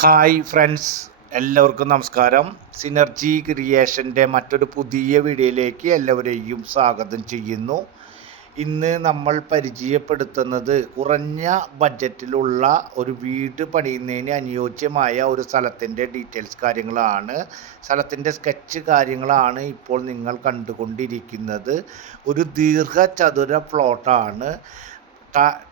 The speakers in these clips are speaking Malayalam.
ഹായ് ഫ്രണ്ട്സ് എല്ലാവർക്കും നമസ്കാരം. സിനർജി ക്രിയേഷന്റെ മറ്റൊരു പുതിയ വീഡിയോയിലേക്ക് എല്ലാവരെയും സ്വാഗതം ചെയ്യുന്നു. ഇന്ന് നമ്മൾ പരിചയപ്പെടുത്തുന്നത് കുറഞ്ഞ ബഡ്ജറ്റിലുള്ള ഒരു വീട് പണിയുന്നതിന് അനുയോജ്യമായ ഒരു സ്ഥലത്തിന്റെ ഡീറ്റെയിൽസ് കാര്യങ്ങളാണ്. സ്ഥലത്തിന്റെ സ്കെച്ച് കാര്യങ്ങളാണ് ഇപ്പോൾ നിങ്ങൾ കണ്ടുകൊണ്ടിരിക്കുന്നത്. ഒരു ദീർഘചതുര പ്ലോട്ടാണ്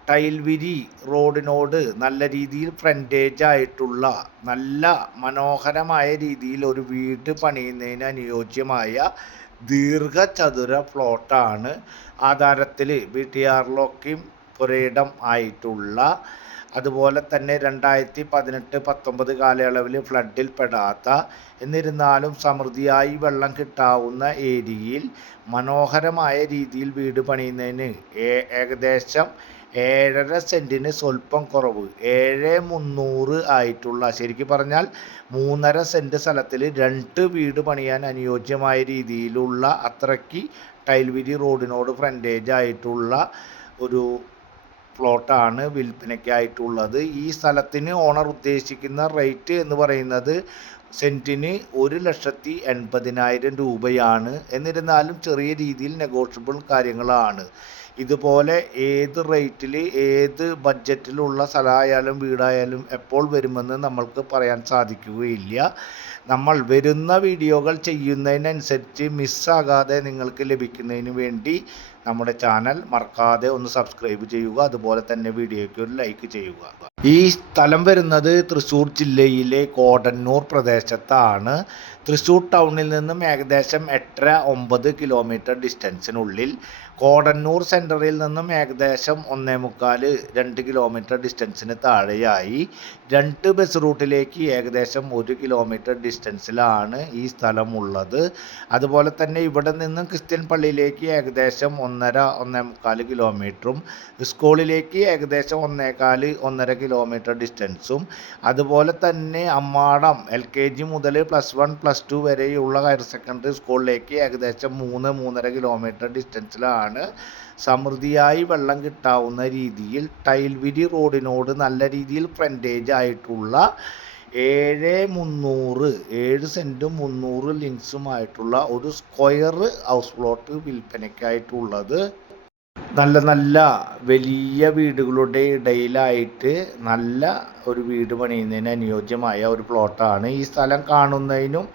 ടൈൽവിരി റോഡിനോട് നല്ല രീതിയിൽ ഫ്രണ്ടേജ് ആയിട്ടുള്ള നല്ല മനോഹരമായ രീതിയിൽ ഒരു വീട് പണിയുന്നതിന് അനുയോജ്യമായ ദീർഘചതുര പ്ലോട്ടാണ് ആധാരത്തിൽ വീട്ടുകാരിലൊക്കെയും ടി പുരയിടം ആയിട്ടുള്ള അതുപോലെ തന്നെ രണ്ടായിരത്തി പതിനെട്ട് പത്തൊമ്പത് കാലയളവിൽ ഫ്ലഡിൽ പെടാത്ത എന്നിരുന്നാലും സമൃദ്ധിയായി വെള്ളം കിട്ടാവുന്ന ഏരിയയിൽ മനോഹരമായ രീതിയിൽ വീട് പണിയുന്നതിന് ഏകദേശം ഏഴര സെന്റിന് സ്വല്പം കുറവ്. ഏഴ് മുന്നൂറ് ആയിട്ടുള്ള ശരിക്കും പറഞ്ഞാൽ മൂന്നര സെന്റ് സ്ഥലത്തിൽ രണ്ട് വീട് പണിയാൻ അനുയോജ്യമായ രീതിയിലുള്ള അത്രയ്ക്ക് ടൈൽവിരി റോഡിനോട് ഫ്രണ്ടേജ് ആയിട്ടുള്ള ഒരു പ്ലോട്ടാണ് വിൽപ്പനയ്ക്കായിട്ടുള്ളത്. ഈ സ്ഥലത്തിന് ഓണർ ഉദ്ദേശിക്കുന്ന റേറ്റ് എന്ന് പറയുന്നത് സെന്റിന് ഒരു ലക്ഷത്തി എൺപതിനായിരം രൂപയാണ്. എന്നിരുന്നാലും ചെറിയ രീതിയിൽ നെഗോഷ്യബിൾ കാര്യങ്ങളാണ്. ഇതുപോലെ ഏത് റേറ്റിൽ ഏത് ബഡ്ജറ്റിലുള്ള സ്ഥലമായാലും വീടായാലും എപ്പോൾ വരുമെന്ന് നമ്മൾക്ക് പറയാൻ സാധിക്കുകയില്ല. നമ്മൾ വരുന്ന വീഡിയോകൾ ചെയ്യുന്നതിനനുസരിച്ച് മിസ്സാകാതെ നിങ്ങൾക്ക് ലഭിക്കുന്നതിന് വേണ്ടി നമ്മുടെ ചാനൽ മറക്കാതെ ഒന്ന് സബ്സ്ക്രൈബ് ചെയ്യുക. അതുപോലെ തന്നെ വീഡിയോയ്ക്ക് ഒരു ലൈക്ക് ചെയ്യുക. ഈ സ്ഥലം വരുന്നത് തൃശ്ശൂർ ജില്ലയിലെ കോടന്നൂർ പ്രദേശത്താണ്. തൃശ്ശൂർ ടൗണിൽ നിന്നും ഏകദേശം എട്ടര ഒമ്പത് കിലോമീറ്റർ ഡിസ്റ്റൻസിനുള്ളിൽ കോടന്നൂർ സെന്ററിൽ നിന്നും ഏകദേശം ഒന്നേ മുക്കാൽ രണ്ട് കിലോമീറ്റർ ഡിസ്റ്റൻസിന് താഴെയായി. രണ്ട് ബസ് റൂട്ടിലേക്ക് ഏകദേശം ഒരു കിലോമീറ്റർ ഡിസ്റ്റൻസിലാണ് ഈ സ്ഥലം ഉള്ളത് അതുപോലെ തന്നെ ഇവിടെ നിന്നും ക്രിസ്ത്യൻ പള്ളിയിലേക്ക് ഏകദേശം ഒന്നര ഒന്നേ മുക്കാൽ കിലോമീറ്ററും സ്കൂളിലേക്ക് ഏകദേശം ഒന്നേകാൽ ഒന്നര കിലോമീറ്റർ ഡിസ്റ്റൻസും അതുപോലെ തന്നെ അമ്മാടം എൽ കെ ജി മുതൽ പ്ലസ് വൺ പ്ലസ് ടു വരെയുള്ള ഹയർ സെക്കൻഡറി സ്കൂളിലേക്ക് ഏകദേശം മൂന്ന് മൂന്നര കിലോമീറ്റർ ഡിസ്റ്റൻസിലാണ് സമൃദ്ധിയായി വെള്ളം കിട്ടാവുന്ന രീതിയിൽ ടൈൽവിരി റോഡിനോട് നല്ല രീതിയിൽ ഫ്രണ്ടേജ് ആയിട്ടുള്ള ഏഴ് മുന്നൂറ് ഏഴ് സെന്റും മുന്നൂറ് ലിങ്സുമായിട്ടുള്ള ഒരു സ്ക്വയർ ഹൗസ് പ്ലോട്ട് വിൽപ്പനയ്ക്കായിട്ടുള്ളത്. നല്ല നല്ല വലിയ വീടുകളുടെ ഇടയിലായിട്ട് നല്ല ഒരു വീട് പണിയുന്നതിന് അനുയോജ്യമായ ഒരു പ്ലോട്ടാണ് ഈ സ്ഥലം കാണുന്നതിനും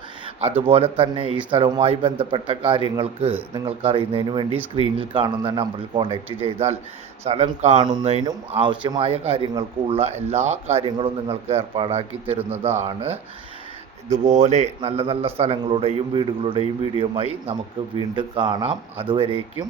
അതുപോലെ തന്നെ ഈ സ്ഥലവുമായി ബന്ധപ്പെട്ട കാര്യങ്ങൾക്ക് നിങ്ങൾക്ക് അറിയുന്നതിന് വേണ്ടി സ്ക്രീനിൽ കാണുന്ന നമ്പറിൽ കോൺടാക്റ്റ് ചെയ്താൽ സ്ഥലം കാണുന്നതിനും ആവശ്യമായ കാര്യങ്ങൾക്കുള്ള എല്ലാ കാര്യങ്ങളും നിങ്ങൾക്ക് ഏർപ്പാടാക്കി തരുന്നതാണ്. ഇതുപോലെ നല്ല നല്ല സ്ഥലങ്ങളുടെയും വീടുകളുടെയും വീഡിയോയുമായി നമുക്ക് വീണ്ടും കാണാം. അതുവരേക്കും